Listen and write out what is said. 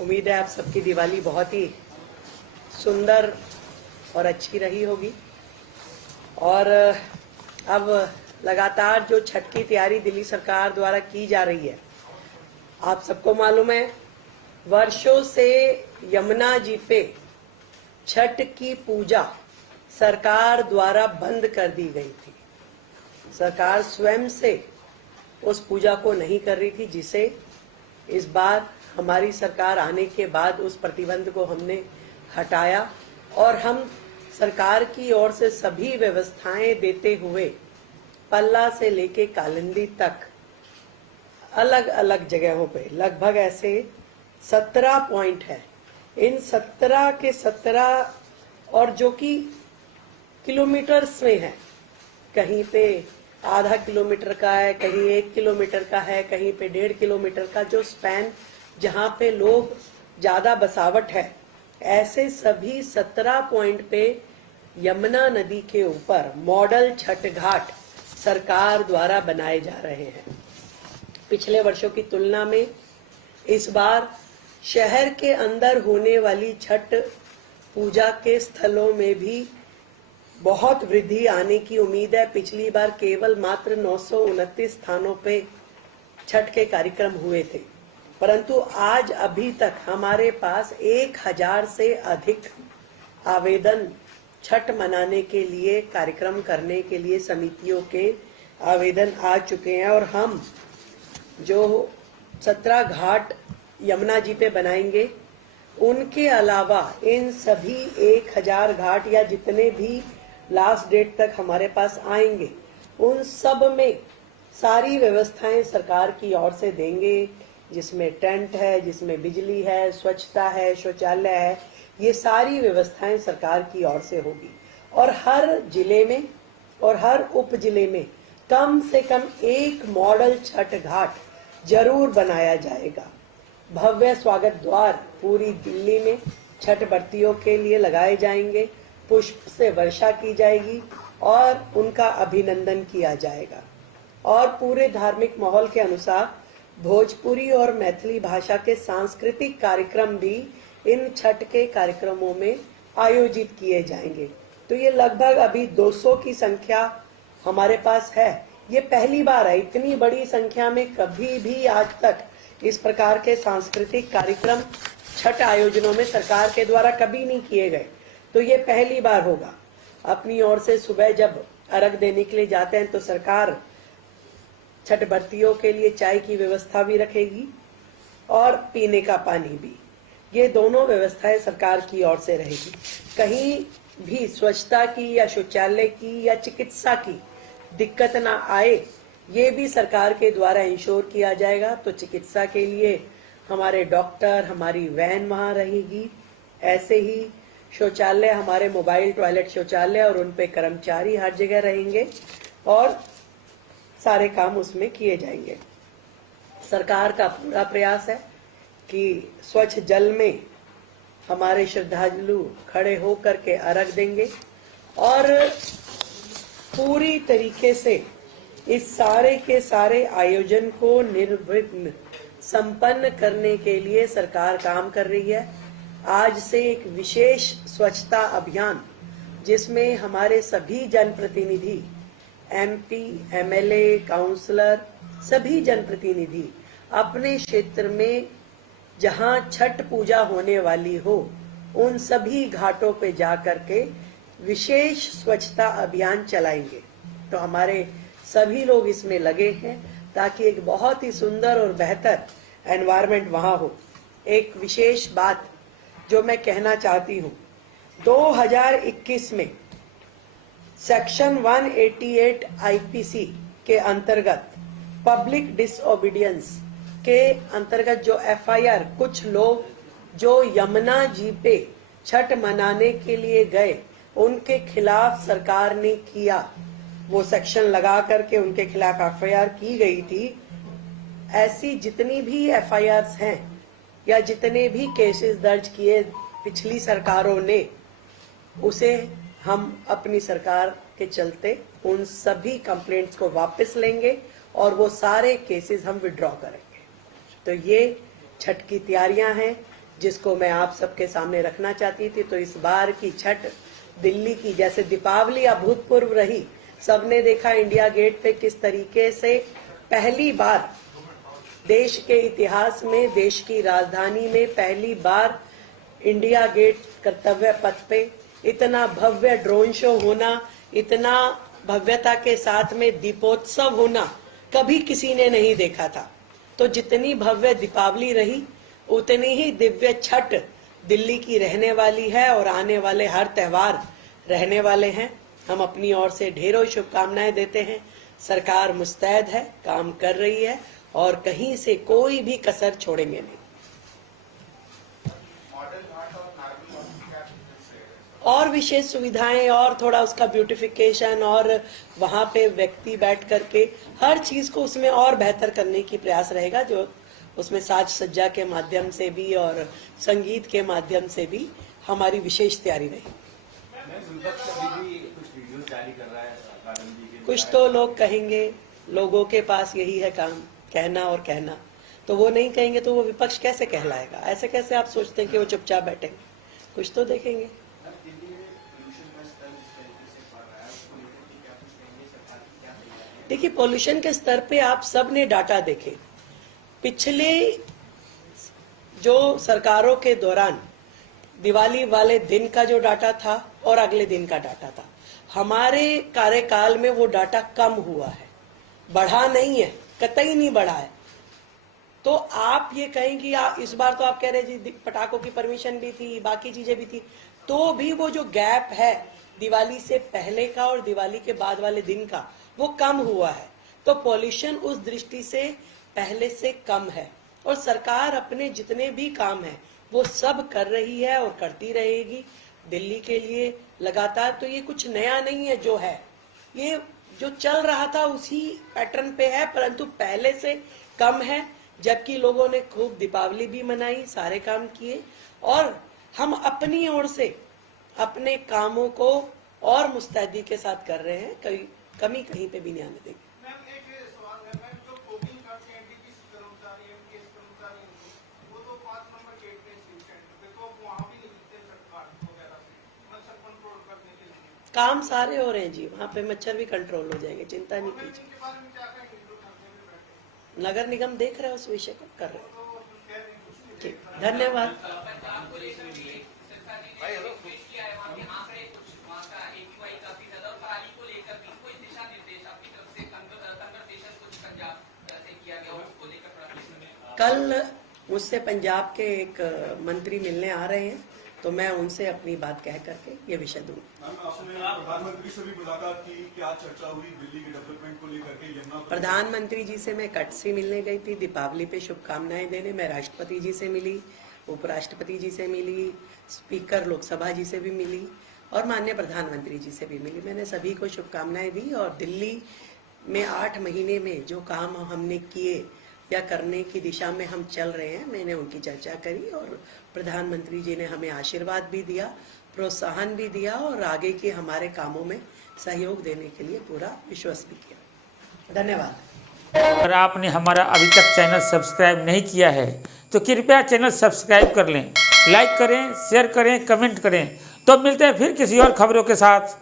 उम्मीद है आप सबकी दिवाली बहुत ही सुंदर और अच्छी रही होगी। और अब लगातार जो छठ की तैयारी दिल्ली सरकार द्वारा की जा रही है, आप सबको मालूम है वर्षों से यमुना जी पे छठ की पूजा सरकार द्वारा बंद कर दी गई थी। सरकार स्वयं से उस पूजा को नहीं कर रही थी, जिसे इस बार हमारी सरकार आने के बाद उस प्रतिबंध को हमने हटाया और हम सरकार की ओर से सभी व्यवस्थाएं देते हुए पल्ला से लेके कालिंदी तक अलग अलग जगहों पे लगभग ऐसे 17 पॉइंट है। इन 17 के 17 और जो कि किलोमीटर्स में है, कहीं पे आधा किलोमीटर का है, कहीं 1 किलोमीटर का है, कहीं पे 1.5 किलोमीटर का जो स्पैन जहां पे लोग ज्यादा बसावट है, ऐसे सभी 17 पॉइंट पे यमुना नदी के ऊपर मॉडल छठ घाट सरकार द्वारा बनाए जा रहे हैं। पिछले वर्षों की तुलना में इस बार शहर के अंदर होने वाली छठ पूजा के स्थलों में भी बहुत वृद्धि आने की उम्मीद है। पिछली बार केवल मात्र 929 स्थानों पे छठ के कार्यक्रम हुए थे, परंतु आज अभी तक हमारे पास 1000 से अधिक आवेदन छठ मनाने के लिए, कार्यक्रम करने के लिए समितियों के आवेदन आ चुके हैं। और हम जो 17 घाट यमुना जी पे बनाएंगे, उनके अलावा इन सभी 1000 घाट या जितने भी लास्ट डेट तक हमारे पास आएंगे, उन सब में सारी व्यवस्थाएं सरकार की ओर से देंगे, जिसमें टेंट है, जिसमें बिजली है, स्वच्छता है, शौचालय है, ये सारी व्यवस्थाएं सरकार की ओर से होगी। और हर जिले में और हर उप जिले में कम से कम एक मॉडल छठ घाट जरूर बनाया जाएगा। भव्य स्वागत द्वार पूरी दिल्ली में छठ व्रतियों के लिए लगाए जाएंगे, पुष्प से वर्षा की जाएगी और उनका अभिनंदन किया जाएगा। और पूरे धार्मिक माहौल के अनुसार भोजपुरी और मैथिली भाषा के सांस्कृतिक कार्यक्रम भी इन छठ के कार्यक्रमों में आयोजित किए जाएंगे। तो ये लगभग अभी 200 की संख्या हमारे पास है। ये पहली बार है, इतनी बड़ी संख्या में कभी भी आज तक इस प्रकार के सांस्कृतिक कार्यक्रम छठ आयोजनों में सरकार के द्वारा कभी नहीं किए गए, तो ये पहली बार होगा। अपनी ओर से सुबह जब अर्घ देने के लिए जाते हैं तो सरकार छठ व्रतियों के लिए चाय की व्यवस्था भी रखेगी और पीने का पानी भी। ये दोनों व्यवस्थाएं सरकार की ओर से रहेगी। कहीं भी स्वच्छता की या शौचालय की या चिकित्सा की दिक्कत ना आए, ये भी सरकार के द्वारा इंश्योर किया जाएगा। तो चिकित्सा के लिए हमारे डॉक्टर, हमारी वैन वहां रहेगी। ऐसे ही शौचालय, हमारे मोबाइल टॉयलेट शौचालय और उन पे कर्मचारी हर जगह रहेंगे और सारे काम उसमें किए जाएंगे। सरकार का पूरा प्रयास है कि स्वच्छ जल में हमारे श्रद्धालु खड़े होकर के अर्घ देंगे और पूरी तरीके से इस सारे के सारे आयोजन को निर्विघ्न संपन्न करने के लिए सरकार काम कर रही है। आज से एक विशेष स्वच्छता अभियान, जिसमें हमारे सभी जनप्रतिनिधि, MP, MLA, काउंसलर, सभी जनप्रतिनिधि अपने क्षेत्र में जहां छठ पूजा होने वाली हो, उन सभी घाटों पे जाकर के विशेष स्वच्छता अभियान चलाएंगे। तो हमारे सभी लोग इसमें लगे हैं ताकि एक बहुत ही सुंदर और बेहतर एनवायरनमेंट वहां हो। एक विशेष बात जो मैं कहना चाहती हूँ, 2021 में सेक्शन 188 IPC के अंतर्गत पब्लिक डिसओबीडियंस के अंतर्गत जो FIR कुछ लोग जो यमुना जी पे छठ मनाने के लिए गए, उनके खिलाफ सरकार ने किया, वो सेक्शन लगा करके उनके खिलाफ FIR की गई थी। ऐसी जितनी भी FIRs हैं या जितने भी केसेस दर्ज किए पिछली सरकारों ने, उसे हम अपनी सरकार के चलते उन सभी कंप्लेंट्स को वापस लेंगे और वो सारे केसेस हम विड्रॉ करेंगे। तो ये छठ की तैयारियां हैं, जिसको मैं आप सबके सामने रखना चाहती थी। तो इस बार की छठ दिल्ली की जैसे दीपावली अभूतपूर्व रही, सबने देखा इंडिया गेट पे किस तरीके से पहली बार देश के इतिहास में, देश की राजधानी में पहली बार इंडिया गेट कर्तव्य पथ पे इतना भव्य ड्रोन शो होना, इतना भव्यता के साथ में दीपोत्सव होना कभी किसी ने नहीं देखा था। तो जितनी भव्य दीपावली रही, उतनी ही दिव्य छठ दिल्ली की रहने वाली है और आने वाले हर त्योहार रहने वाले हैं। हम अपनी ओर से ढेरों शुभकामनाएं देते हैं। सरकार मुस्तैद है, काम कर रही है और कहीं से कोई भी कसर छोड़ेंगे नहीं। और विशेष सुविधाएं और थोड़ा उसका ब्यूटिफिकेशन और वहां पे व्यक्ति बैठ करके हर चीज को उसमें और बेहतर करने की प्रयास रहेगा, जो उसमें साज सज्जा के माध्यम से भी और संगीत के माध्यम से भी हमारी विशेष तैयारी रही। कुछ तो लोग कहेंगे, लोगों के पास यही है काम, कहना और कहना। तो वो नहीं कहेंगे तो वो विपक्ष कैसे कहलाएगा? ऐसे कैसे आप सोचते हैं कि वो चुपचाप बैठेंगे? कुछ तो देखेंगे। देखिए, पोल्यूशन के स्तर पे आप सब ने डाटा देखे। पिछले जो सरकारों के दौरान दिवाली वाले दिन का जो डाटा था और अगले दिन का डाटा था, हमारे कार्यकाल में वो डाटा कम हुआ है, बढ़ा नहीं है, कतई नहीं बढ़ा है। तो आप ये कहेंगे इस बार तो आप कह रहे जी पटाखों की परमिशन भी थी, बाकी चीजें भी थी, तो भी वो जो गैप है दिवाली से पहले का और दिवाली के बाद वाले दिन का, वो कम हुआ है। तो पॉल्यूशन उस दृष्टि से पहले से कम है और सरकार अपने जितने भी काम है वो सब कर रही है और करती रहेगी दिल्ली के लिए लगातार। तो ये कुछ नया नहीं है, जो है ये जो चल रहा था उसी पैटर्न पे है, परंतु पहले से कम है। जबकि लोगों ने खूब दीपावली भी मनाई, सारे काम किए और हम अपनी ओर से अपने कामों को और मुस्तैदी के साथ कर रहे हैं, कहीं कमी कहीं पे भी नहीं आने देंगे। काम सारे हो रहे हैं जी, वहाँ पे मच्छर भी कंट्रोल हो जाएंगे, चिंता नहीं कीजिए। नगर निगम देख रहे हैं, उस विषय को कर रहे हैं। ठीक, धन्यवाद। कल मुझसे पंजाब के एक मंत्री मिलने आ रहे हैं, तो मैं उनसे अपनी बात कह करके ये विषय दूंगा। प्रधानमंत्री से भी मुलाकात की, क्या चर्चा हुई दिल्ली के डेवलपमेंट को लेकर के? प्रधानमंत्री जी से मैं कट से मिलने गई थी दीपावली पे शुभकामनाएं देने। मैं राष्ट्रपति जी से मिली, उपराष्ट्रपति जी से मिली, स्पीकर लोकसभा जी से भी मिली और माननीय प्रधानमंत्री जी से भी मिली। मैंने सभी को शुभकामनाएं दी और दिल्ली में 8 महीने में जो काम हमने किए या करने की दिशा में हम चल रहे हैं, मैंने उनकी चर्चा करी और प्रधानमंत्री जी ने हमें आशीर्वाद भी दिया, प्रोत्साहन भी दिया और आगे के हमारे कामों में सहयोग देने के लिए पूरा विश्वास भी किया। धन्यवाद। अगर आपने हमारा अभी तक चैनल सब्सक्राइब नहीं किया है तो कृपया चैनल सब्सक्राइब कर लें, लाइक करें, शेयर करें, कमेंट करें। तो मिलते हैं फिर किसी और खबरों के साथ।